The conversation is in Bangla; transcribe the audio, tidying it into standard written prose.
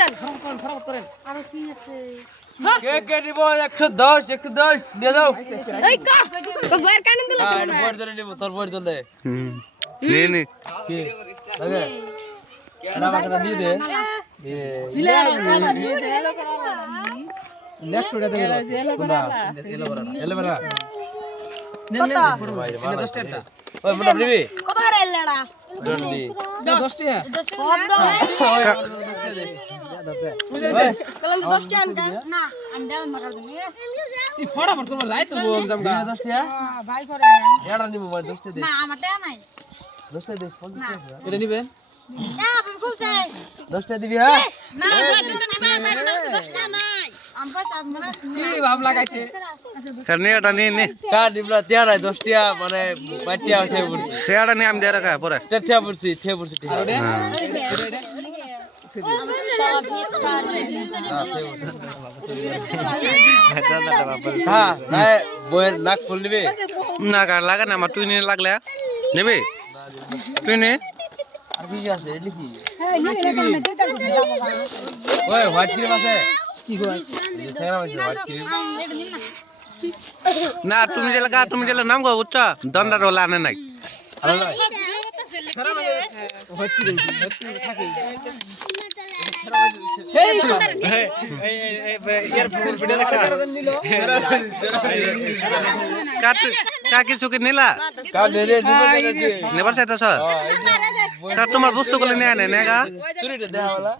আরো কি আছে কে কে নিব 110 110 দিয়ে দাও এই কা তো বয়ার কানে দিলে হ্যাঁ বড় ধরে নিব তোর বড় ধরে নে নে কি লাগে এটা বাকিটা দিয়ে দে দিলে দিয়ে দে এলো করা নেক্সট ওটা দেবে কোনটা এলো বড় কত ভাই 10 টাকা ওই মোটা নিবি কত করে এলড়া জলদি 10 টাকা সব দাও কলম 10 টাকা আনতা না আমি দাম মাকার দিই ই ফটাফট করব লাই তো এক্সাম গা 10 টাকা ভাই করে এড়া নিব ভাই 10 টাকা দে না আমার টাকা নাই 10 টাকা দে 50 টাকা এটা নিবেন না আমি খুলতে 10 টাকা দিবি হ্যাঁ না ভাই তুই তো নিবা তার 10 টাকা নাই আমরা চামড়া কি ভাব লাগাইছে নে এটা নে নে কার নিবলা তেড়া 10 টাকা মানে বাটিয়া উঠে পড়ছি সেটা নে আমি দিয়ে রাখা পরে টেটিয়া পড়ছি থে পড়ছি আর ওটা সব ভিতর হ্যাঁ নাই বইয়ের নাক ফুল নিবি না কার লাগে না আমার তুই নে লাগলে নেবে তুই নে আর কি আছে এলি কি ওই হোয়াইট ক্রিম আছে কি হয় এই সেরা আছে হোয়াইট ক্রিম এটা নিন না না তুমি যে লাগা তুমি যে নাম গো বুঝছ দন্ডা রোলা আনে নাই আরে সারা মানে হোয়াইট কি দিছি হোয়াইট কি থাকে ইয়ার ফোন ভিডিও দেখা নিল কা কিছু কি নিলা কা দে দে দিবে নেবার চাইতাছ তা তোমার বস্তু গুলো নিয়ে আনে নেগা চুরিটা দেওয়া वाला